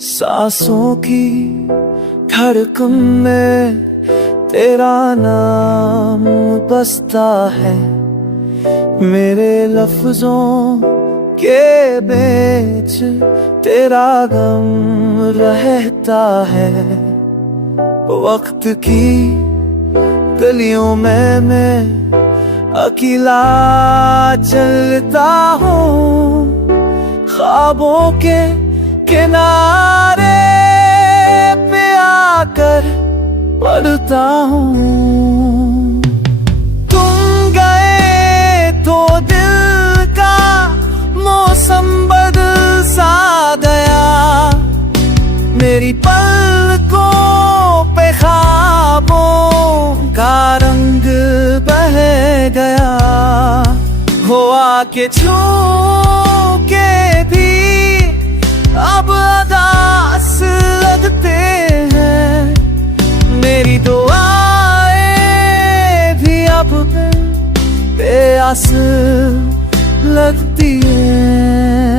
सांसों की धड़कन में तेरा नाम बसता है, मेरे लफ्जों के बीच तेरा गम रहता है। वक्त की गलियों में मैं अकेला चलता हूँ, ख्वाबों के किनारे पे आकर पढ़ता हूँ। तुम गए तो दिल का मौसम बदल सा गया, मेरी पलकों पे ख्वाबों का रंग बह गया। हो आके छू के भी अब अदास लगते हैं, मेरी दुआएं भी अब बेआस लगती हैं।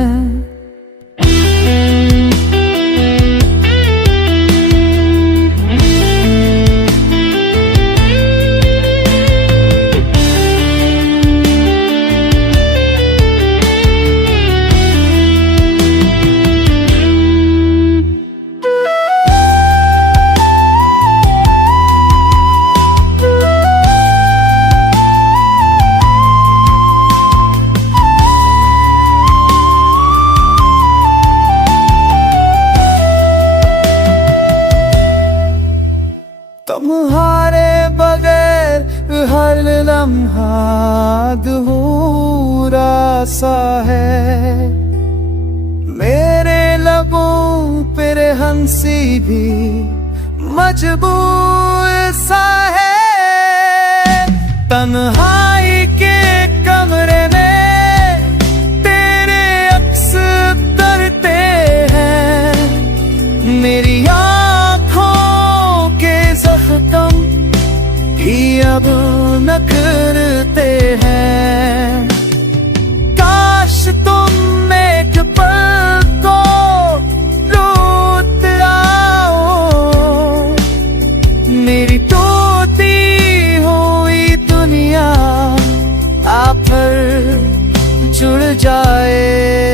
तुम्हारे बगैर हर लम्हा अधूरा सा है, मेरे लबों पर हंसी भी मजबूर सा है। तन्हाई के कमरे में तेरे अक्स तरते हैं, मेरी तुम भी अब न करते हैं। काश तुम एक पल को लौट आओ, मेरी टूटी हुई दुनिया आप पर जुड़ जाए।